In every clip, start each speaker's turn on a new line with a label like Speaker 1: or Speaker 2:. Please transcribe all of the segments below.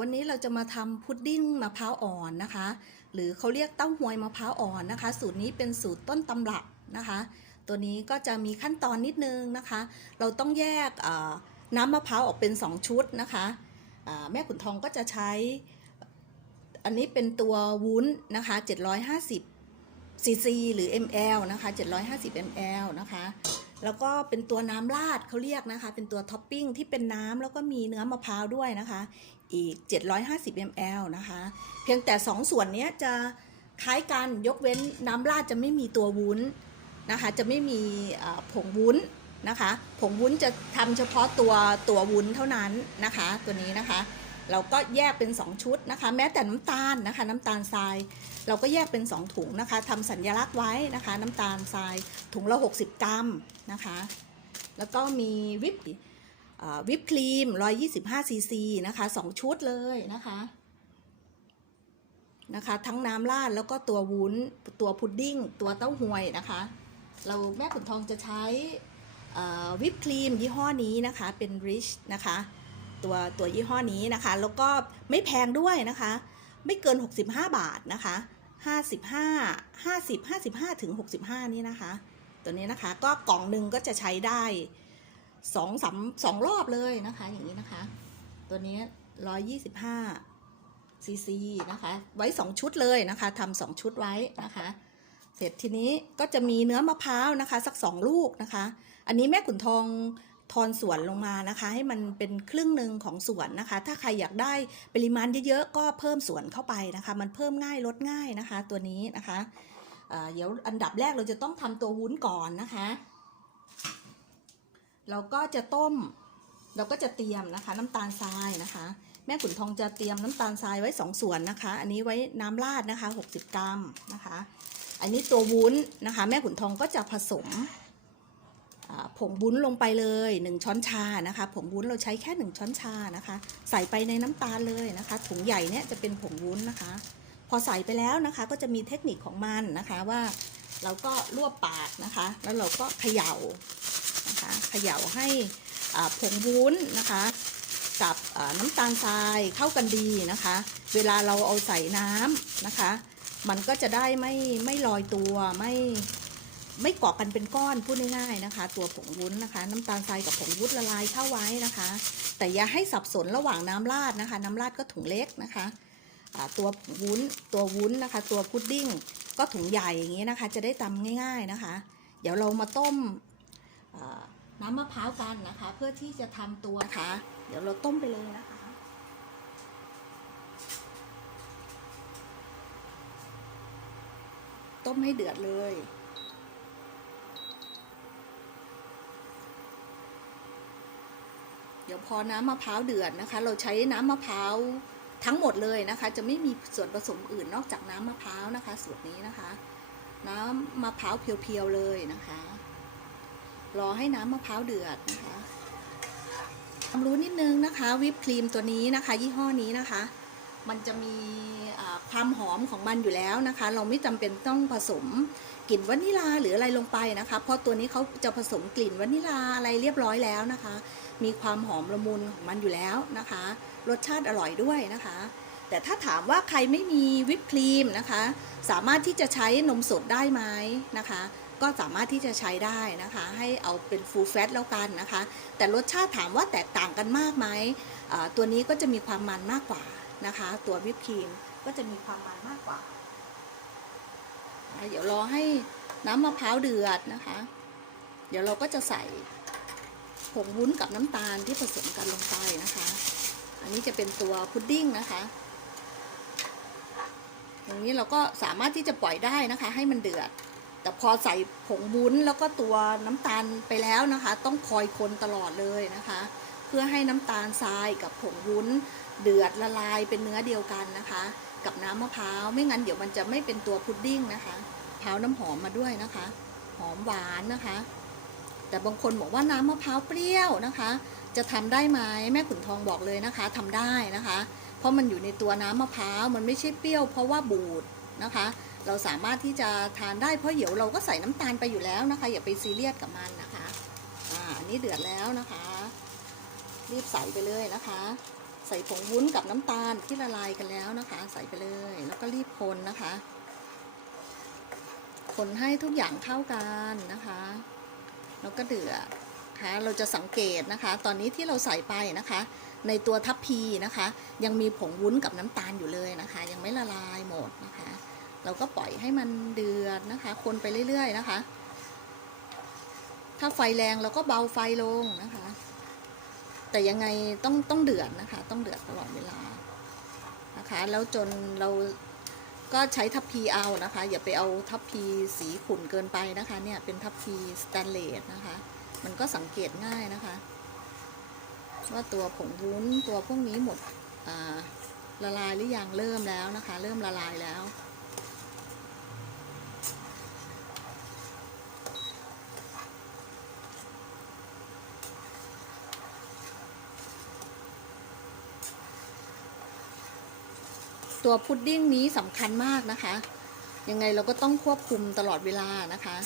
Speaker 1: วันนี้เราจะมาทำพุดดิ้งมะพร้าวอ่อนนะคะ หรือเขาเรียกเต้าหวยมะพร้าวอ่อนนะคะ สูตรนี้เป็นสูตรต้นตำรับนะคะ ตัวนี้ก็จะมีขั้นตอนนิดนึงนะคะ เราต้องแยกน้ำมะพร้าวออกเป็น 2 ชุดนะคะแม่ขุนทองก็จะใช้ อันนี้เป็นตัววุ้นนะคะ 750ซีซีหรือ ml นะคะ 750 ml นะคะแล้วก็เป็นตัวน้ำราดเขาเรียกนะคะ เป็นตัวท็อปปิ้งที่เป็นน้ำแล้วก็มีเนื้อมะพร้าวด้วยนะคะ อีก 750 ml นะคะ เพียงแต่ 2 ส่วนนี้จะคล้ายกันยกเว้นน้ำราดจะไม่มีตัววุ้นนะคะ จะไม่มีผงวุ้นนะคะ ผงวุ้นจะทำเฉพาะตัวตัววุ้นเท่านั้นนะคะ ตัวนี้นะคะ เราก็แยกเป็น 2 ชุดนะคะ แม้แต่น้ำตาลนะคะ น้ำตาลทราย เราก็แยกเป็น 2 ถุงนะคะทำสัญลักษณ์ไว้นะคะ น้ำตาลทรายถุงละ 60 กรัมนะคะ แล้วก็มีวิป วิปครีม 125ซีซีนะคะ 2 ชุดเลยนะคะนะคะ ทั้งน้ำราดแล้วก็ตัววุ้น ตัวพุดดิ้ง ตัวเต้าหวยนะคะ เราแม่ขุนทองจะใช้วิปครีมยี่ห้อนี้นะคะ เป็น Rich นะคะ ตัวตัวยี่ห้อนี้นะคะ แล้วก็ไม่แพงด้วยนะคะ ไม่เกิน 65 บาทนะคะ 55 50 55 ถึง 65 นี่นะคะ ตัวนี้นะคะ ก็กล่องหนึ่งก็จะใช้ได้ สองสามสองรอบเลยนะคะ อย่างนี้นะคะ ตัวนี้125ซีซีนะคะ ไว้2ชุดเลยนะคะทำสองชุดไว้นะคะ เสร็จทีนี้ก็จะมีเนื้อมะพร้าวนะคะ สัก2ลูกนะคะ อันนี้แม่ขุนทองทอนส่วนลงมานะคะ ให้มันเป็นครึ่งหนึ่งของส่วนนะคะ ถ้าใครอยากได้ปริมาณเยอะๆก็เพิ่มส่วนเข้าไปนะคะ มันเพิ่มง่ายลดง่ายนะคะ ตัวนี้นะคะเเดี๋ยวอันดับแรกเราจะต้องทำตัววุ้นก่อนนะคะ เราก็จะต้ม เราก็จะเตรียมนะคะ น้ำตาลทรายนะคะ แม่ขุนทองจะเตรียมน้ำตาลทรายไว้ 2 ส่วนนะคะ อันนี้ไว้น้ำราดนะคะ 60 กรัมนะคะ อันนี้ตัววุ้นนะคะ แม่ขุนทองก็จะผสมผงวุ้นลงไปเลย 1 ช้อนชานะคะ ผงวุ้นเราใช้แค่ 1 ช้อนชานะคะ ใส่ไปในน้ำตาลเลยนะคะถุงใหญ่เนี่ยจะเป็นผงวุ้นนะคะ พอใส่ไปแล้วนะคะ ก็จะมีเทคนิคของมันนะคะว่าเราก็รวบปากนะคะ แล้วเราก็เขย่า นะคะเขย่าให้ผงวุ้นนะคะ กับน้ำตาลทรายเข้ากันดีนะคะ เวลาเราเอาใส่น้ำนะคะ มันก็จะได้ไม่ไม่ลอยตัวไม่ไม่เกาะกันเป็นก้อนพูดง่ายๆนะคะ ตัวผงวุ้นนะคะ น้ำตาลทรายกับผงวุ้นละลายเข้าไว้นะคะ แต่อย่าให้สับสนระหว่างน้ำราดนะคะ น้ำราดก็ถุงเล็กนะคะตัววุ้นตัววุ้นนะคะ ตัวพุดดิ้งก็ถุงใหญ่อย่างนี้นะคะ จะได้ตำง่าย ๆนะคะ เดี๋ยวเรามาต้ม น้ำมะพร้าวกันนะคะ เพื่อที่จะทำตัวนะคะเดี๋ยวเราต้มไปเลยนะคะ ต้มให้เดือดเลยเดี๋ยวพอน้ำมะพร้าวเดือดนะคะ เราใช้น้ำมะพร้าวทั้งหมดเลยนะคะ จะไม่มีส่วนผสมอื่นนอกจากน้ำมะพร้าวนะคะ สูตรนี้นะคะ น้ำมะพร้าวเพียวๆเลยนะคะ รอให้น้ำมะพร้าวเดือดนะคะความรู้นิดนึงนะคะวิปครีมตัวนี้นะคะ ยี่ห้อนี้นะคะ มันจะมีความหอมของมันอยู่แล้วนะคะ เราไม่จำเป็นต้องผสมกลิ่นวานิลาหรืออะไรลงไปนะคะ เพราะตัวนี้เขาจะผสมกลิ่นวานิลาอะไรเรียบร้อยแล้วนะคะ มีความหอมละมุนของมันอยู่แล้วนะคะ รสชาติอร่อยด้วยนะคะ แต่ถ้าถามว่าใครไม่มีวิปครีมนะคะ สามารถที่จะใช้นมสดได้ไหมนะคะ ก็สามารถที่จะใช้ได้นะคะ ให้เอาเป็นฟูลแฟตแล้วกันนะคะ แต่รสชาติถามว่าแตกต่างกันมากไหมตัวนี้ก็จะมีความมันมากกว่านะคะ ตัววิปครีมก็จะมีความมันมากกว่า เดี๋ยวรอให้น้ำมะพร้าวเดือดนะคะ เดี๋ยวเราก็จะใส่ผงวุ้นกับน้ำตาลที่ผสมกันลงไปนะคะ อันนี้จะเป็นตัวพุดดิ้งนะคะอย่างนี้เราก็สามารถที่จะปล่อยได้นะคะ ให้มันเดือด แต่พอใส่ผงวุ้นแล้วก็ตัวน้ำตาลไปแล้วนะคะ ต้องคอยคนตลอดเลยนะคะ เพื่อให้น้ำตาลทรายกับผงวุ้น เดือดละลายเป็นเนื้อเดียวกันนะคะ กับน้ำมะพร้าวไม่งั้นเดี๋ยวมันจะไม่เป็นตัวพุดดิ้งนะคะมะพร้าวน้ำหอมมาด้วยนะคะ หอมหวานนะคะ แต่บางคนบอกว่าน้ำมะพร้าวเปรี้ยวนะคะ จะทำได้ไหมแม่ขุนทองบอกเลยนะคะทำได้นะคะ เพราะมันอยู่ในตัวน้ำมะพร้าวมันไม่ใช่เปรี้ยว เพราะว่าบูดนะคะ เราสามารถที่จะทานได้เพราะเดี๋ยวเราก็ใส่น้ำตาลไปอยู่แล้วนะคะ อย่าไปซีเรียสกับมันนะคะ อ่าอันนี้เดือดแล้วนะคะ รีบใส่ไปเลยนะคะ ใส่ผงวุ้นกับน้ำตาลที่ละลายกันแล้วนะคะ ใส่ไปเลย แล้วก็รีบคนนะคะ คนให้ทุกอย่างเข้ากันนะคะ แล้วก็เดือดนะคะเราจะสังเกตนะคะ ตอนนี้ที่เราใส่ไปนะคะ ในตัวทัพพีนะคะ ยังมีผงวุ้นกับน้ำตาลอยู่เลยนะคะ ยังไม่ละลายหมดนะคะ เราก็ปล่อยให้มันเดือดนะคะ คนไปเรื่อยๆนะคะ ถ้าไฟแรงเราก็เบาไฟลงนะคะ แต่ยังไงต้องต้องเดือดนะคะ ต้องเดือดตลอดเวลานะคะ แล้วจนเราก็ใช้ทัพพีเอานะคะ อย่าไปเอาทัพพีสีขุ่นเกินไปนะคะ เนี่ยเป็นทัพพีสแตนเลสนะคะ มันก็สังเกตง่ายนะคะ ว่าตัวผงวุ้นตัวพวกนี้หมดละลายหรือยังเริ่มแล้วนะคะ เริ่มละลายแล้ว ตัวพุดดิ้งนี้สำคัญมากนะคะ ยังไงเราก็ต้องควบคุมตลอดเวลานะคะ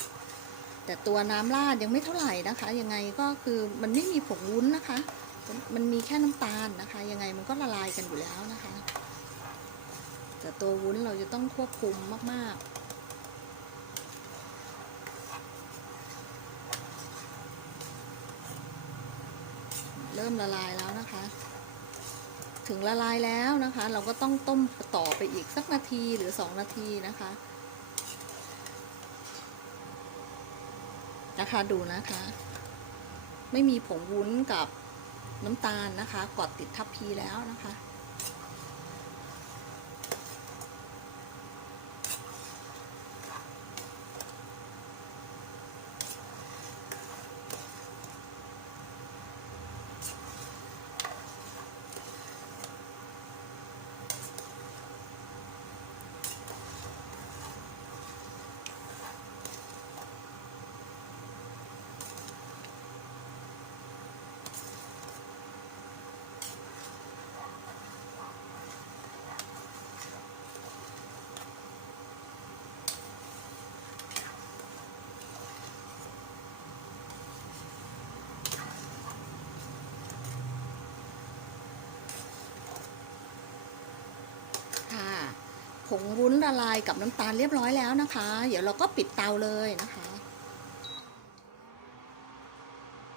Speaker 1: แต่ตัวน้ำราดยังไม่เท่าไหร่นะคะ ยังไงก็คือมันไม่มีผงวุ้นนะคะ มันมีแค่น้ำตาลนะคะ ยังไงมันก็ละลายกันอยู่แล้วนะคะ แต่ตัววุ้นเราจะต้องควบคุมมากๆเริ่มละลายแล้วนะคะ ถึงละลายแล้วนะคะ เราก็ต้องต้มต่อไปอีกสักนาทีหรือสองนาทีนะคะนะคะดูนะคะ ไม่มีผงวุ้นกับน้ำตาลนะคะกอดติดทับพีแล้วนะคะ ผงวุ้นละลายกับน้ำตาลเรียบร้อยแล้วนะคะ เดี๋ยวเราก็ปิดเตาเลยนะคะ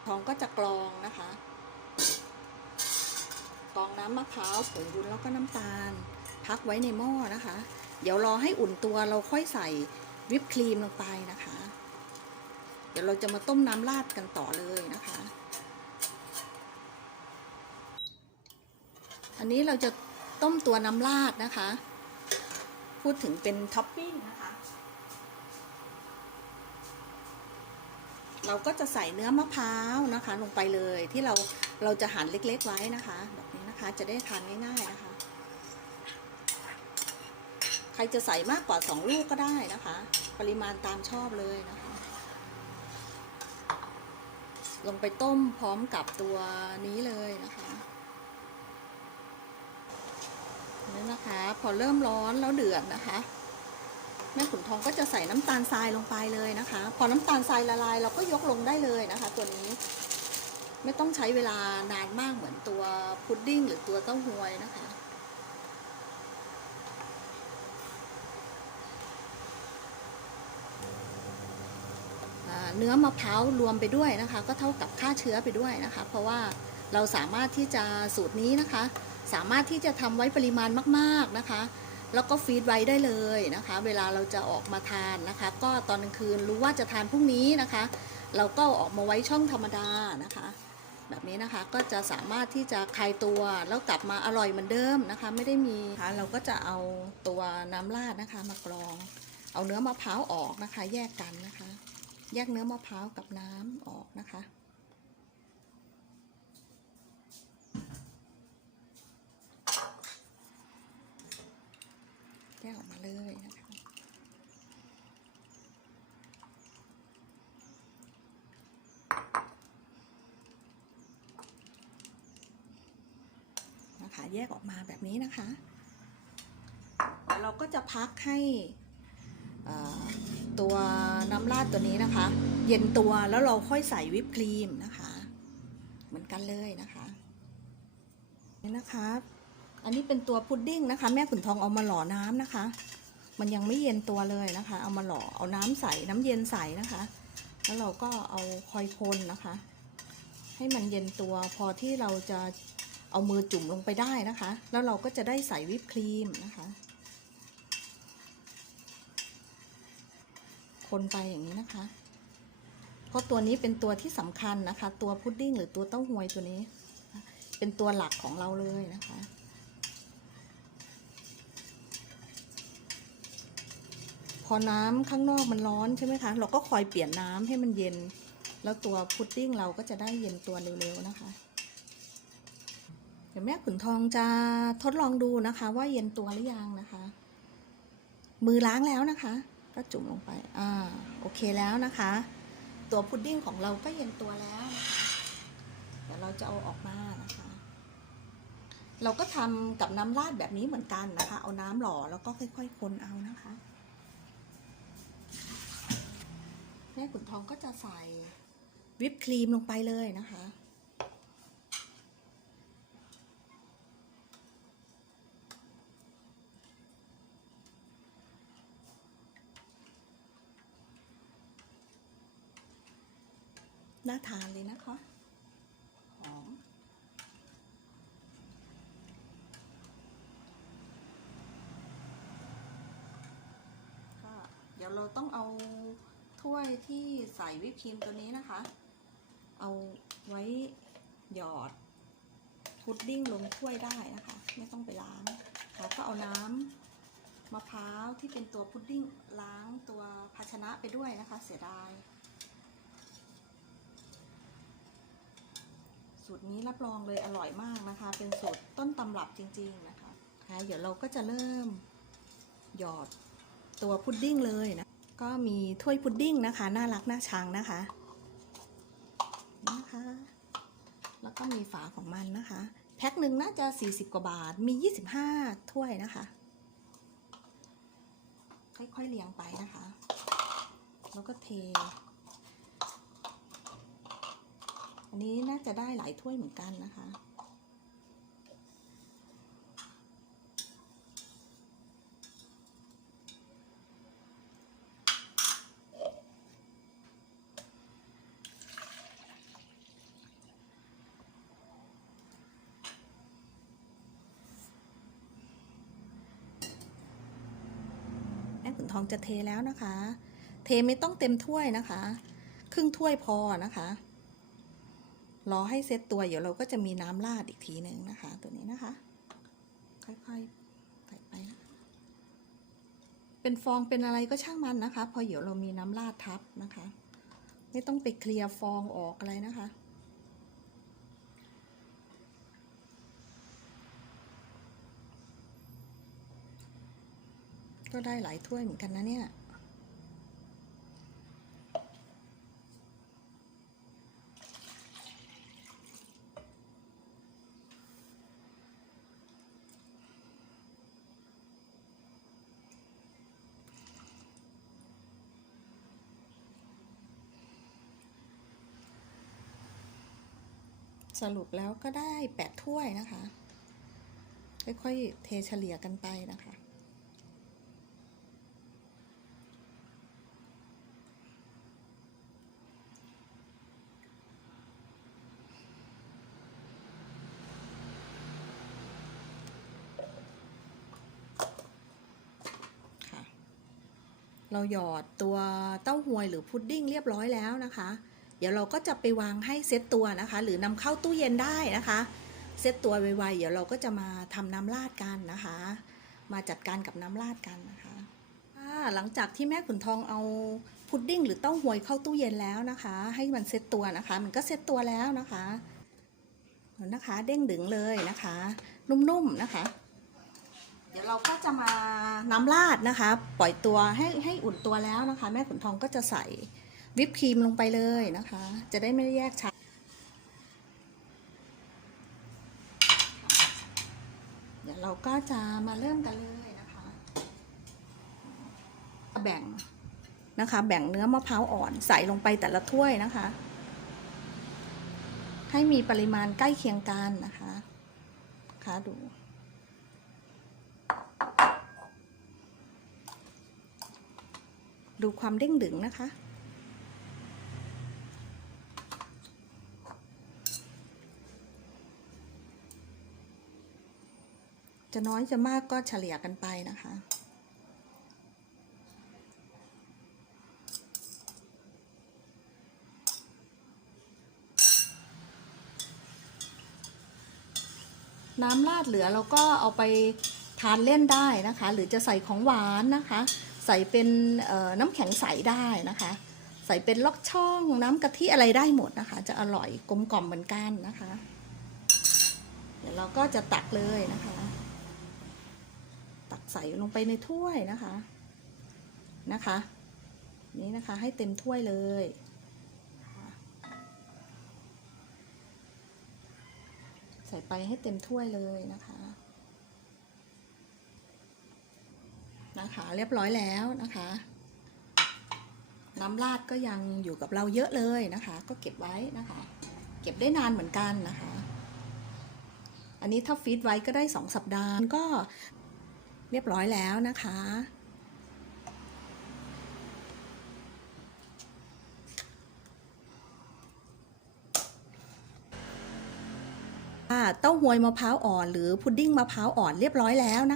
Speaker 1: ทองก็จะกรองนะคะกรองน้ำมะพร้าวผงวุ้นแล้วก็น้ำตาล พักไว้ในหม้อนะคะ เดี๋ยวรอให้อุ่นตัวเราค่อยใส่วิปครีมลงไปนะคะ เดี๋ยวเราจะมาต้มน้ำราดกันต่อเลยนะคะ อันนี้เราจะต้มตัวน้ำราดนะคะ พูดถึงเป็นท็อปปิ้งนะคะ เราก็จะใส่เนื้อมะพร้าวนะคะ ลงไปเลยที่เราเราจะหั่นเล็ก ๆ ไว้นะคะ แบบนี้นะคะจะได้ทานง่ายๆนะคะ ใครจะใส่มากกว่าสองลูกก็ได้นะคะ ปริมาณตามชอบเลยนะคะ ลงไปต้มพร้อมกับตัวนี้เลยนะคะ นี่นะคะ พอเริ่มร้อนแล้วเดือดนะคะ แม่ขุนทองก็จะใส่น้ำตาลทรายลงไปเลยนะคะ พอน้ำตาลทรายละลายเราก็ยกลงได้เลยนะคะ ตัวนี้ไม่ต้องใช้เวลานานมากเหมือนตัวพุดดิ้งหรือตัวเต้าหวยนะคะ เนื้อมะพร้าวรวมไปด้วยนะคะ ก็เท่ากับฆ่าเชื้อไปด้วยนะคะ เพราะว่าเราสามารถที่จะสูตรนี้นะคะ สามารถที่จะทำไว้ปริมาณมาก ๆนะคะ แล้วก็ฟีดไว้ได้เลยนะคะ เวลาเราจะออกมาทานนะคะ ก็ตอนกลางคืนรู้ว่าจะทานพรุ่งนี้นะคะ เราก็ออกมาไว้ช่องธรรมดานะคะ แบบนี้นะคะก็จะสามารถที่จะคลายตัวแล้วกลับมาอร่อยเหมือนเดิมนะคะ ไม่ได้มีะะเราก็จะเอาตัวน้ำราดนะคะ มากรอง เอาเนื้อมะพร้าวออกนะคะ แยกกันนะคะ แยกเนื้อมะพร้าวกับน้ำออกนะคะ แยกออกมาเลยนะคะนะคะแยกออกมาแบบนี้นะคะ เราก็จะพักให้ตัวน้ำราดตัวนี้นะคะ เย็นตัวแล้วเราค่อยใส่วิปครีมนะคะ เหมือนกันเลยนะคะนี่นะคะ อันนี้เป็นตัวพุดดิ้งนะคะ แม่ขุนทองเอามาหล่อน้ำนะคะ มันยังไม่เย็นตัวเลยนะคะ เอามาหล่อเอาน้ำใส่น้ำเย็นใส่นะคะ แล้วเราก็เอาคอยคนนะคะ ให้มันเย็นตัวพอที่เราจะเอามือจุ่มลงไปได้นะคะ แล้วเราก็จะได้ใส่วิปครีมนะคะ คนไปอย่างนี้นะคะ เพราะตัวนี้เป็นตัวที่สำคัญนะคะ ตัวพุดดิ้งหรือตัวเต้าหวยตัวนี้ เป็นตัวหลักของเราเลยนะคะ พอน้ำข้างนอกมันร้อนใช่ไหมคะ เราก็คอยเปลี่ยนน้ำให้มันเย็น แล้วตัวพุดดิ้งเราก็จะได้เย็นตัวเร็วๆนะคะ เดี๋ยวแม่ขุนทองจะทดลองดูนะคะ ว่าเย็นตัวหรือยังนะคะ มือล้างแล้วนะคะ ก็จุ่มลงไป อ่า โอเคแล้วนะคะ ตัวพุดดิ้งของเราก็เย็นตัวแล้วนะคะเดี๋ยวเราจะเอาออกมานะคะ เราก็ทำกับน้ำราดแบบนี้เหมือนกันนะคะ เอาน้ำหล่อแล้วก็ค่อย ๆ คนเอานะคะ แม่ขุนทองก็จะใส่วิปครีมลงไปเลยนะคะ น่าทานเลยนะคะหอมก็เดี๋ยวเราต้องเอา ถ้วยที่ใส่วิปครีมตัวนี้นะคะ เอาไว้หยอดพุดดิ้งลงถ้วยได้นะคะ ไม่ต้องไปล้างแล้วก็เอาน้ำมะพร้าวที่เป็นตัวพุดดิ้งล้างตัวภาชนะไปด้วยนะคะ เสียดายสูตรนี้รับรองเลยอร่อยมากนะคะ เป็นสูตรต้นตำรับจริง ๆนะคะค่ะเดี๋ยวเราก็จะเริ่มหยอดตัวพุดดิ้งเลยนะ ก็มีถ้วยพุดดิ้งนะคะ น่ารักน่าชังนะคะนะคะ แล้วก็มีฝาของมันนะคะ แพ็คหนึ่งน่าจะ 40 กว่าบาท มี 25 ถ้วยนะคะ ค่อยๆเรียงไปนะคะ แล้วก็เท อันนี้น่าจะได้หลายถ้วยเหมือนกันนะคะ องจะเทแล้วนะคะ เทไม่ต้องเต็มถ้วยนะคะ ครึ่งถ้วยพอนะคะ รอให้เซตตัวเดี๋ยวเราก็จะมีน้ำราดอีกทีหนึ่งนะคะ ตัวนี้นะคะ ค่อยๆใส่ไปนะเป็นฟองเป็นอะไรก็ช่างมันนะคะ พอเดี๋ยวเรามีน้ำราดทับนะคะ ไม่ต้องไปเคลียร์ฟองออกอะไรนะคะ ก็ได้หลายถ้วยเหมือนกันนะเนี่ยสรุปแล้วก็ได้แปดถ้วยนะคะ ค่อยๆ เทเฉลี่ยกันไปนะคะค่ะ เราหยอดตัวเต้าหวยหรือพุดดิ้งเรียบร้อยแล้วนะคะ เดี๋ยวเราก็จะไปวางให้เซตตัวนะคะ หรือนำเข้าตู้เย็นได้นะคะ เซตตัวไวๆเดี๋ยวเราก็จะมาทำน้ำราดกันนะคะ มาจัดการกับน้ำราดกันนะคะหลังจากที่แม่ขุนทองเอาพุดดิ้งหรือเต้าหวยเข้าตู้เย็นแล้วนะคะ ให้มันเซตตัวนะคะ มันก็เซตตัวแล้วนะคะนนะคะ เด้งดึงเลยนะคะ นุ่มๆนะคะ เดี๋ยวเราก็จะมาน้ำราดนะคะ ปล่อยตัวให้ให้อุ่นตัวแล้วนะคะ แม่ขุนทองก็จะใส่วิปครีมลงไปเลยนะคะ จะได้ไม่ได้แยกชั้นเดี๋ยวเราก็จะมาเริ่มกันเลยนะคะแบ่งนะคะ แบ่งเนื้อมะพร้าวอ่อนใส่ลงไปแต่ละถ้วยนะคะ ให้มีปริมาณใกล้เคียงกันนะคะนะคะดู ดูความเด้งดึงนะคะ จะน้อยจะมากก็เฉลี่ยกันไปนะคะน้ำราดเหลือเราก็เอาไปทานเล่นได้นะคะ หรือจะใส่ของหวานนะคะ ใส่เป็นน้ำแข็งใสได้นะคะ ใส่เป็นล็อกช่องน้ำกะทิอะไรได้หมดนะคะ จะอร่อยกลมกล่อมเหมือนกันนะคะ เดี๋ยวเราก็จะตักเลยนะคะ ตักใส่ลงไปในถ้วยนะคะนะคะ นี่นะคะให้เต็มถ้วยเลยใส่ไปให้เต็มถ้วยเลยนะคะ นะคะ เรียบร้อยแล้วนะคะ น้ำราดก็ยังอยู่กับเราเยอะเลยนะคะ ก็เก็บไว้นะคะ เก็บได้นานเหมือนกันนะคะ อันนี้ถ้าฟีดไว้ก็ได้สองสัปดาห์ก็เรียบร้อยแล้วนะคะเต้าหวยมะพร้าวอ่อนหรือพุดดิ้งมะพร้าวอ่อนเรียบร้อยแล้วนะคะ